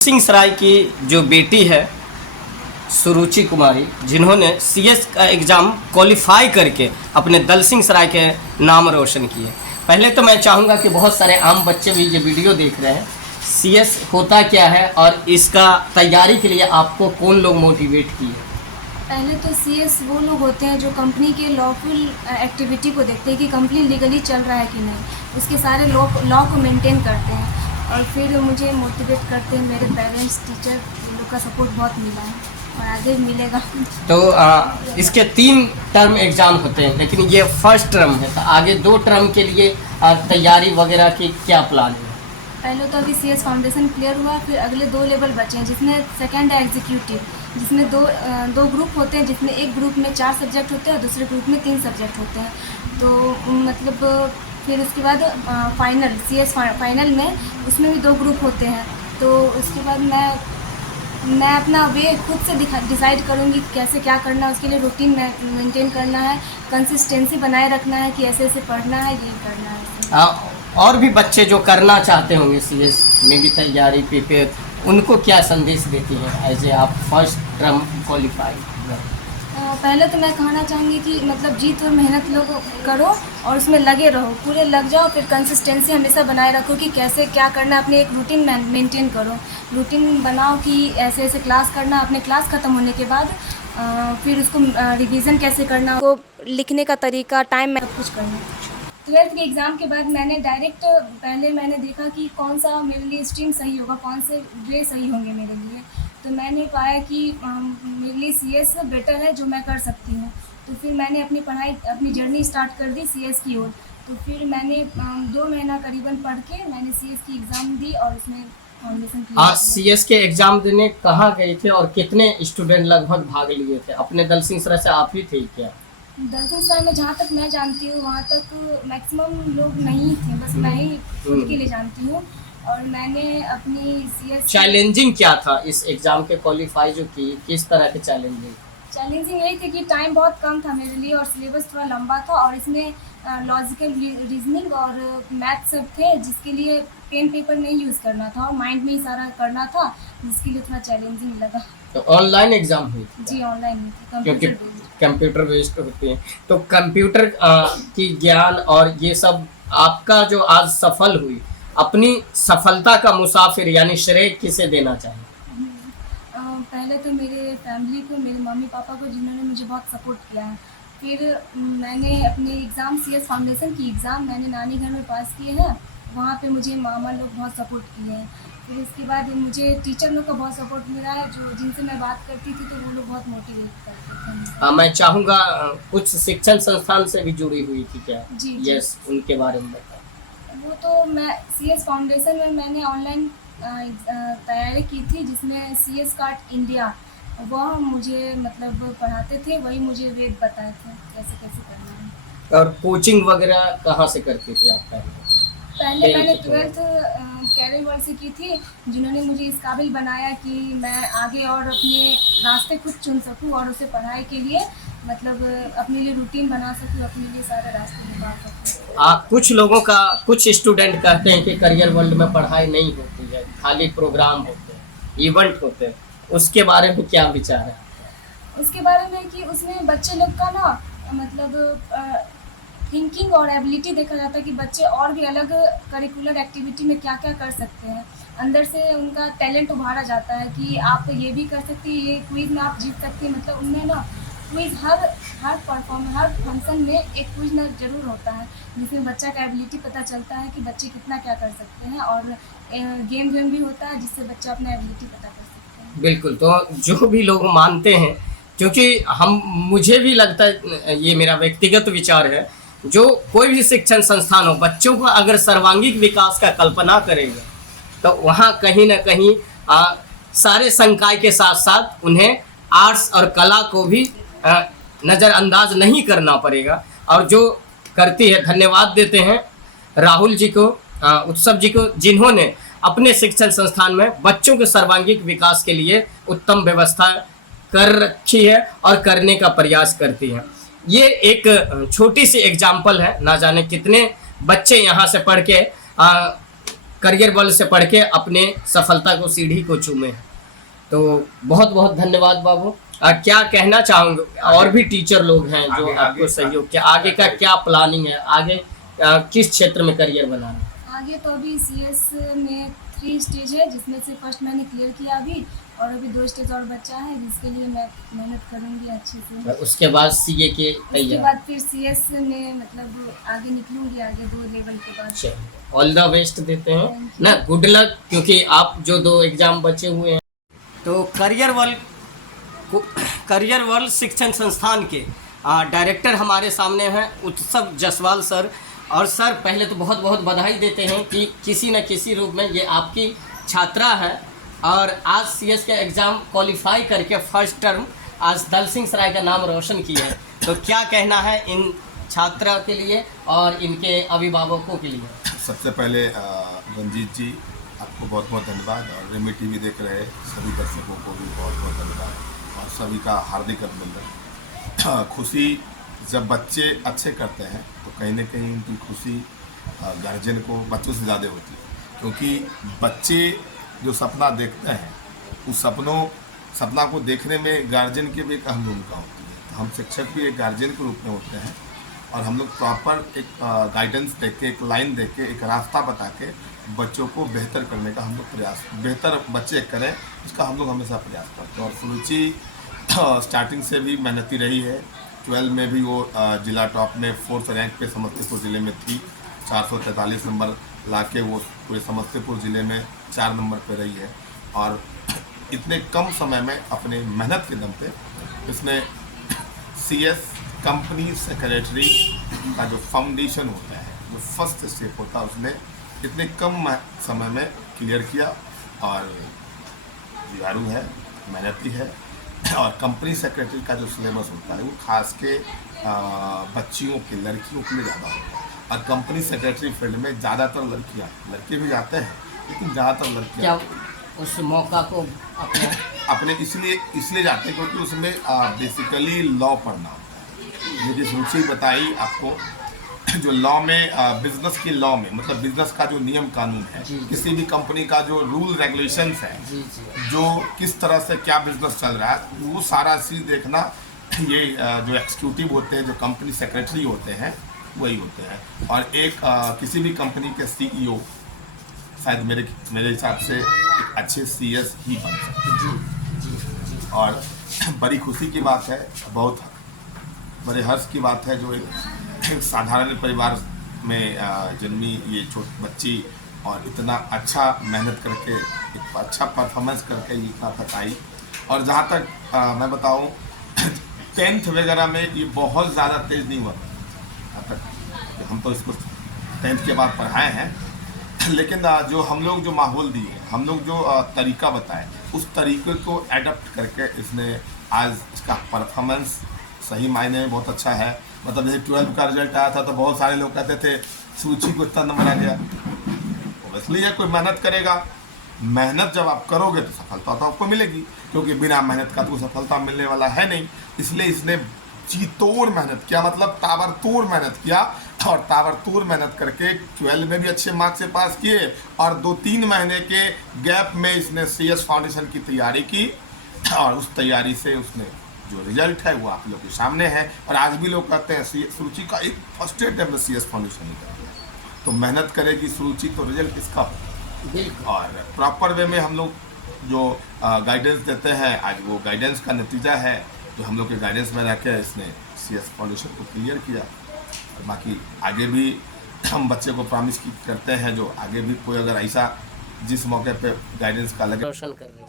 सिंह सराय की जो बेटी है सुरुचि कुमारी, जिन्होंने सीएस का एग्ज़ाम क्वालिफाई करके अपने दल सिंह सराय के नाम रोशन किए। पहले तो मैं चाहूँगा कि बहुत सारे आम बच्चे भी ये वीडियो देख रहे हैं, सीएस होता क्या है और इसका तैयारी के लिए आपको कौन लोग मोटिवेट किए? पहले तो सीएस वो लोग होते हैं जो कंपनी के लॉफुल एक्टिविटी को देखते हैं कि कंपनी लीगली चल रहा है कि नहीं, उसके सारे लॉ को मेंटेन करते हैं और फिर मुझे मोटिवेट करते हैं। मेरे पेरेंट्स, टीचर, इन लोग का सपोर्ट बहुत मिला है और आगे भी मिलेगा। तो इसके 3 टर्म एग्ज़ाम होते हैं, लेकिन ये फर्स्ट टर्म है, तो आगे 2 टर्म के लिए तैयारी वगैरह की क्या प्लान है? पहले तो अभी सीएस फाउंडेशन क्लियर हुआ, फिर अगले 2 लेवल बचे हैं, जिसमें सेकंड है एग्जीक्यूटिव, जिसमें दो ग्रुप होते हैं, जिसमें एक ग्रुप में 4 सब्जेक्ट होते हैं और दूसरे ग्रुप में 3 सब्जेक्ट होते हैं। तो मतलब फिर उसके बाद फाइनल सीएस फाइनल में उसमें भी 2 ग्रुप होते हैं। तो उसके बाद मैं अपना वे खुद से डिसाइड करूँगी कैसे क्या करना है। उसके लिए रूटीन मेंटेन करना है, कंसिस्टेंसी बनाए रखना है कि ऐसे ऐसे पढ़ना है, यही करना है। और भी बच्चे जो करना चाहते होंगे सीएस में भी तैयारी प्रिपेयर, उनको क्या संदेश देती हैं एज ए आप फर्स्ट टर्म क्वालिफाई? पहले तो मैं कहना चाहूँगी कि मतलब जीत और मेहनत लोग करो और उसमें लगे रहो, पूरे लग जाओ, फिर कंसिस्टेंसी हमेशा बनाए रखो कि कैसे क्या करना है। अपने एक रूटीन मेंटेन करो, रूटीन बनाओ कि ऐसे ऐसे क्लास करना, अपने क्लास ख़त्म होने के बाद फिर उसको रिवीजन कैसे करना, वो लिखने का तरीका, टाइम में सब कुछ करना। 12th के एग्ज़ाम के बाद मैंने डायरेक्ट पहले मैंने देखा कि कौन सा मेरे लिए स्ट्रीम सही होगा, कौन से वे सही होंगे मेरे लिए। तो मैंने पाया कि मेरे लिए सीएस बेटर है, जो मैं कर सकती हूँ। तो फिर मैंने अपनी पढ़ाई, अपनी जर्नी स्टार्ट कर दी सीएस की ओर। तो फिर मैंने 2 महीना करीबन पढ़ के मैंने सीएस की एग्ज़ाम दी और उसमें फाउंडेशन क्लियर आज सीएस के एग्ज़ाम देने कहाँ गए थे और कितने स्टूडेंट लगभग भाग लिए थे? अपने दल सिंह सराय से आप ही थे क्या? दल सिंह सराय में जहाँ तक मैं जानती हूँ वहाँ तक मैक्सिमम लोग नहीं थे, बस मैं ही खुद के लिए जानती हूँ। और मैंने अपनी सीएस चैलेंजिंग क्या था इस एग्ज़ाम के क्वालिफाई जो की, किस तरह के चैलेंजिंग यही थी कि टाइम बहुत कम था मेरे लिए और सिलेबस थोड़ा लंबा था और इसमें लॉजिकल रीजनिंग और मैथ्स सब थे, जिसके लिए पेन पेपर नहीं यूज़ करना था और माइंड में ही सारा करना था, जिसके लिए थोड़ा चैलेंजिंग लगा। तो ऑनलाइन एग्ज़ाम हुई थी? जी ऑनलाइन हुई थी, क्योंकि कंप्यूटर बेस्ड होती है, तो कंप्यूटर की ज्ञान और ये सब आपका जो आज सफल हुई, अपनी सफलता का मुसाफिर यानी श्रेय किसे देना चाहिए? पहले तो मेरे फैमिली को, मेरे मम्मी पापा को, जिन्होंने मुझे बहुत सपोर्ट किया है। फिर मैंने अपने एग्ज़ाम सीएस फाउंडेशन की एग्ज़ाम मैंने नानी घर में पास किए हैं, वहाँ पे मुझे मामा लोग बहुत सपोर्ट किए हैं। फिर इसके बाद मुझे टीचर लोग का बहुत सपोर्ट मिला है, जो जिनसे मैं बात करती थी तो वो लोग बहुत मोटिवेट करते थे। मैं चाहूँगा कुछ शिक्षण संस्थान से भी जुड़ी हुई थी क्या? जी यस, उनके बारे में बताएं। वो तो मैं सीएस फाउंडेशन में मैंने ऑनलाइन तैयारी की थी, जिसमें सीएस कार्ड इंडिया वह मुझे मतलब पढ़ाते थे, वही मुझे वेद बताए थे कैसे कैसे करना है। और कोचिंग वगैरह कहाँ से करती थी आप पहले मैंने 12th कैरियर वर्ल्ड से की थी, जिन्होंने मुझे इस काबिल बनाया कि मैं आगे और अपने रास्ते खुद चुन सकूं और उसे पढ़ाई के लिए मतलब अपने लिए रूटीन बना सकूं, अपने लिए सारे रास्ते निकाल सकूं। कुछ लोगों का, कुछ स्टूडेंट कहते हैं कि करियर वर्ल्ड में पढ़ाई नहीं होती है, खाली प्रोग्राम होते हैं, इवेंट होते हैं, उसके बारे में क्या विचार है? उसके बारे में कि उसमें बच्चे लोग का ना मतलब थिंकिंग और एबिलिटी देखा जाता है कि बच्चे और भी अलग करिकुलर एक्टिविटी में क्या क्या कर सकते हैं, अंदर से उनका टैलेंट उभारा जाता है कि आप ये भी कर सकती है, ये क्विज़ में आप जीत सकती है। मतलब उनमें ना क्विज़ हर फंक्शन में एक क्विज़ ना जरूर होता है, जिसमें बच्चा का एबिलिटी पता चलता है कि बच्चे कितना क्या कर सकते हैं, और गेम भी होता है जिससे बच्चा अपना एबिलिटी पता कर सकते हैं। बिल्कुल, तो जो भी लोग मानते हैं, क्योंकि मुझे भी लगता है, ये मेरा व्यक्तिगत विचार है, जो कोई भी शिक्षण संस्थान हो, बच्चों को अगर सर्वांगीण विकास का कल्पना करेगा तो वहाँ कहीं ना कहीं सारे संकाय के साथ साथ उन्हें आर्ट्स और कला को भी नज़रअंदाज नहीं करना पड़ेगा। और जो करती है, धन्यवाद देते हैं राहुल जी को, उत्सव जी को, जिन्होंने अपने शिक्षण संस्थान में बच्चों के सर्वांगीण विकास के लिए उत्तम व्यवस्था कर रखी है और करने का प्रयास करती हैं। ये एक छोटी सी एग्जाम्पल है, ना जाने कितने बच्चे यहाँ से पढ़ के करियर बल से पढ़ के अपने सफलता को सीढ़ी को चूमे हैं। तो बहुत बहुत धन्यवाद बाबू। क्या कहना चाहूँगे, और भी टीचर लोग हैं जो आपको सहयोग, क्या आगे का क्या प्लानिंग है, आगे किस क्षेत्र में करियर बनाना है? आगे तो अभी CS में 3 स्टेज है, जिसमें से फर्स्ट मैंने क्लियर किया अभी, और अभी 2 स्टेज और बचा है, जिसके लिए मैं मेहनत करूँगी अच्छे से। उसके बाद CA के उसके तैयार। बाद फिर CS में मतलब आगे निकलूँगी, आगे 2 लेवल के बाद। ऑल द बेस्ट देते हैं ना, गुड लक, क्योंकि आप जो 2 एग्जाम बचे हुए हैं। तो करियर वर्ल्ड शिक्षण संस्थान के डायरेक्टर हमारे सामने हैं उत्सव जसवाल सर। और सर, पहले तो बहुत बहुत बधाई देते हैं कि किसी न किसी रूप में ये आपकी छात्रा है और आज CS के एग्ज़ाम क्वालिफाई करके फर्स्ट टर्म आज दल सिंह सराय का नाम रोशन किया है। तो क्या कहना है इन छात्रा के लिए और इनके अभिभावकों के लिए? सबसे पहले रंजीत जी, आपको बहुत बहुत धन्यवाद, और रेमी TV देख रहे सभी दर्शकों को भी बहुत बहुत धन्यवाद और सभी का हार्दिक अभिनंदन। खुशी जब बच्चे अच्छे करते हैं तो कहीं ना कहीं उनकी खुशी गार्जियन को बच्चों से ज़्यादा होती है, क्योंकि बच्चे जो सपना देखते हैं उस सपना को देखने में गार्जियन की भी एक अहम भूमिका होती है। तो हम शिक्षक भी एक गार्जियन के रूप में होते हैं और हम लोग प्रॉपर एक गाइडेंस दे के, एक लाइन दे के, एक रास्ता बता के बच्चों को बेहतर करने का हम लोग प्रयास, बेहतर बच्चे करें इसका हम लोग हमेशा प्रयास करते हैं। और सुरुचि स्टार्टिंग से भी मेहनती रही है। 12 में भी वो जिला टॉप में 4th रैंक पे समस्तीपुर ज़िले में थी, 443 नंबर लाके वो पूरे समस्तीपुर ज़िले में 4 नंबर पे रही है। और इतने कम समय में अपने मेहनत के दम पे इसने CS कंपनी सेक्रेटरी का जो फाउंडेशन होता है, जो फर्स्ट स्टेप होता है, उसने इतने कम समय में क्लियर किया। और जुझारू है, मेहनती है। और कंपनी सेक्रेटरी का जो सिलेबस होता है वो खास के बच्चियों के, लड़कियों के लिए ज़्यादा होता है। और कंपनी सेक्रेटरी फील्ड में ज़्यादातर लड़के भी जाते हैं, लेकिन ज़्यादातर लड़कियाँ उस मौका को अपने इसलिए जाते हैं क्योंकि उसमें बेसिकली लॉ पढ़ना होता है। ये जिस रुचि बताई आपको, जो लॉ में बिजनेस की लॉ में, मतलब बिजनेस का जो नियम कानून है, किसी भी कंपनी का जो रूल रेगुलेशंस है, जो किस तरह से क्या बिजनेस चल रहा है, वो सारा चीज़ देखना ये जो एग्जीक्यूटिव होते हैं, जो कंपनी सेक्रेटरी होते हैं, वही होते हैं। और एक किसी भी कंपनी के CEO शायद मेरे हिसाब से एक अच्छे CS ही बन सकते हैं। और बड़ी खुशी की बात है, बहुत बड़े हर्ष की बात है, जो एक साधारण परिवार में जन्मी ये छोटी बच्ची और इतना अच्छा मेहनत करके, एक अच्छा परफॉर्मेंस करके ये इतना तक आई। और जहाँ तक मैं बताऊँ 10th वगैरह में ये बहुत ज़्यादा तेज़ नहीं हुआ, यहाँ तक हम तो इसको 10th के बाद पढ़ाए हैं, लेकिन जो हम लोग जो माहौल दिए, हम लोग जो तरीका बताए, उस तरीके को एडप्ट करके इसने आज इसका परफॉर्मेंस सही मायने में बहुत अच्छा है। मतलब जैसे 12 का रिजल्ट आया था तो बहुत सारे लोग कहते थे सूची को इतना नंबर आ गया। इसलिए कोई मेहनत करेगा, मेहनत जब आप करोगे तो सफलता तो आपको मिलेगी, क्योंकि बिना मेहनत का तो सफलता मिलने वाला है नहीं। इसलिए इसने जी-तोड़ मेहनत किया, मतलब ताबड़तोड़ मेहनत किया, और ताबड़तोड़ मेहनत करके 12 में भी अच्छे मार्क्स से पास किए, और 2-3 महीने के गैप में इसने CS फाउंडेशन की तैयारी की, और उस तैयारी से उसने जो रिजल्ट है वो आप लोग के सामने है। और आज भी लोग कहते हैं सुरुचि का एक फर्स्ट अटेम्प्ट CS फाउंडेशन ही कर दिया। तो मेहनत करेगी सुरुचि तो रिजल्ट किसका हो। और प्रॉपर वे में हम लोग जो गाइडेंस देते हैं, आज वो गाइडेंस का नतीजा है जो हम लोग के गाइडेंस में रह के इसने CS फाउंडेशन को क्लियर किया। और बाकी आगे भी हम बच्चे को प्रॉमिस करते हैं, जो आगे भी कोई अगर ऐसा जिस मौके पे गाइडेंस का लगे।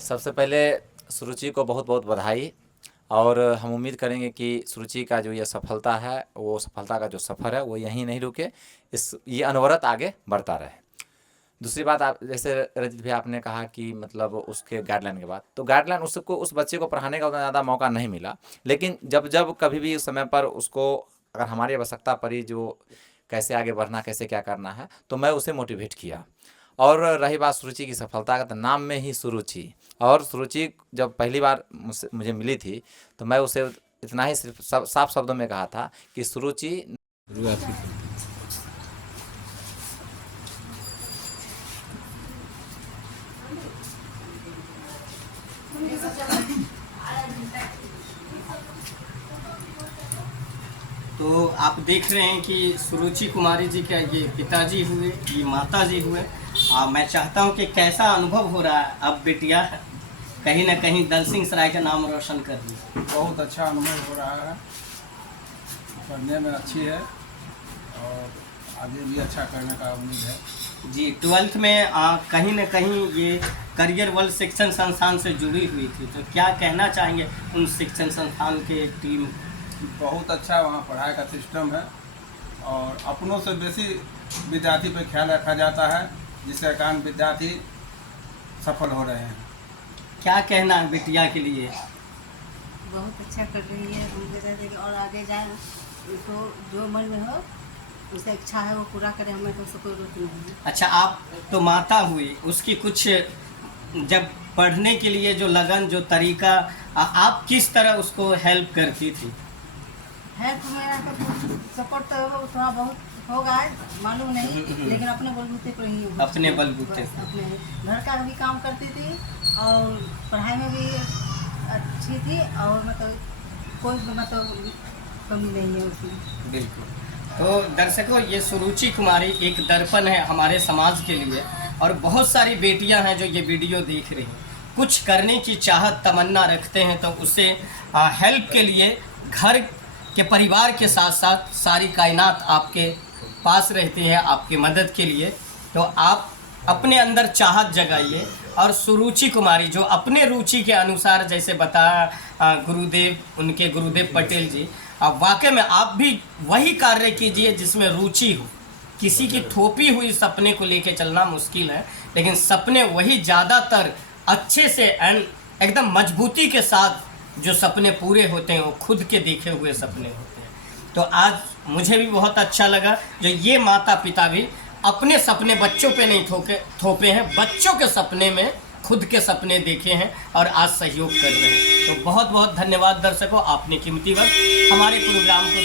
सबसे पहले सुरुचि को बहुत बहुत बधाई, और हम उम्मीद करेंगे कि सुरुचि का जो ये सफलता है, वो सफलता का जो सफ़र है वो यहीं नहीं रुके, ये अनवरत आगे बढ़ता रहे। दूसरी बात, आप जैसे रजित भाई आपने कहा कि मतलब उसके गाइडलाइन के बाद, तो गाइडलाइन उस बच्चे को पढ़ाने का उतना ज़्यादा मौका नहीं मिला, लेकिन जब कभी भी उस समय पर उसको अगर हमारी आवश्यकता पड़ी, जो कैसे आगे बढ़ना, कैसे क्या करना है, तो मैं उसे मोटिवेट किया। और रही बात सुरुचि की सफलता का, तो नाम में ही सुरुचि, और सुरुचि जब पहली बार मुझे मिली थी तो मैं उसे इतना ही सिर्फ साफ शब्दों में कहा था कि सुरुचि तो आप देख रहे हैं कि सुरुचि कुमारी जी का ये पिताजी हुए, ये माता जी हुए। मैं चाहता हूं कि कैसा अनुभव हो रहा है, अब बिटिया कहीं ना कहीं दल सिंह सराय का नाम रोशन कर रही है। बहुत अच्छा अनुभव हो रहा है, पढ़ने में अच्छी है और आगे भी अच्छा करने का उम्मीद है। जी 12th में कहीं ना कहीं ये करियर वर्ल्ड शिक्षण संस्थान से जुड़ी हुई थी, तो क्या कहना चाहेंगे उन शिक्षण संस्थान के टीम? बहुत अच्छा वहाँ पढ़ाई का सिस्टम है और अपनों से बेसी विद्यार्थी पर ख्याल रखा जाता है, जिसके कारण विद्यार्थी सफल हो रहे हैं। क्या कहना है बिटिया के लिए? बहुत अच्छा कर रही है, हम चाहते हैं कि और आगे जाए, उसको जो मन में हो उसका इच्छा है वो पूरा करे, हमें तो उसको कोई रोक नहीं है। अच्छा, आप तो माता हुई, उसकी कुछ जब पढ़ने के लिए जो लगन, जो तरीका, आप किस तरह उसको हेल्प करती थी? हेल्प में तो सपोर्ट तो थोड़ा बहुत होगा, मालूम नहीं, लेकिन अपने बलबूते पर ही होगा। अपने बलबूते बस अपने घर का भी काम करती थी और पढ़ाई में भी अच्छी थी और मतलब कोई मतलब कमी नहीं है उसमें। बिल्कुल। तो दर्शकों, ये सुरुचि कुमारी एक दर्पण है हमारे समाज के लिए, और बहुत सारी बेटियां हैं जो ये वीडियो देख रही हैं, कुछ करने की चाहत तमन्ना रखते हैं, तो उसे हेल्प के लिए घर के परिवार के साथ साथ सारी कायनात आपके पास रहती है आपकी मदद के लिए। तो आप अपने अंदर चाहत जगाइए, और सुरुचि कुमारी जो अपने रुचि के अनुसार, जैसे बताया गुरुदेव, उनके गुरुदेव पटेल जी, अब वाकई में आप भी वही कार्य कीजिए जिसमें रुचि हो। किसी की थोपी हुई सपने को लेके चलना मुश्किल है, लेकिन सपने वही ज़्यादातर अच्छे से एंड एकदम मजबूती के साथ जो सपने पूरे होते हैं वो खुद के देखे हुए सपने होते हैं। तो आज मुझे भी बहुत अच्छा लगा जो ये माता पिता भी अपने सपने बच्चों पे नहीं थोपे हैं, बच्चों के सपने में खुद के सपने देखे हैं और आज सहयोग कर रहे हैं। तो बहुत बहुत धन्यवाद दर्शकों, आपने कीमती वक्त हमारे प्रोग्राम को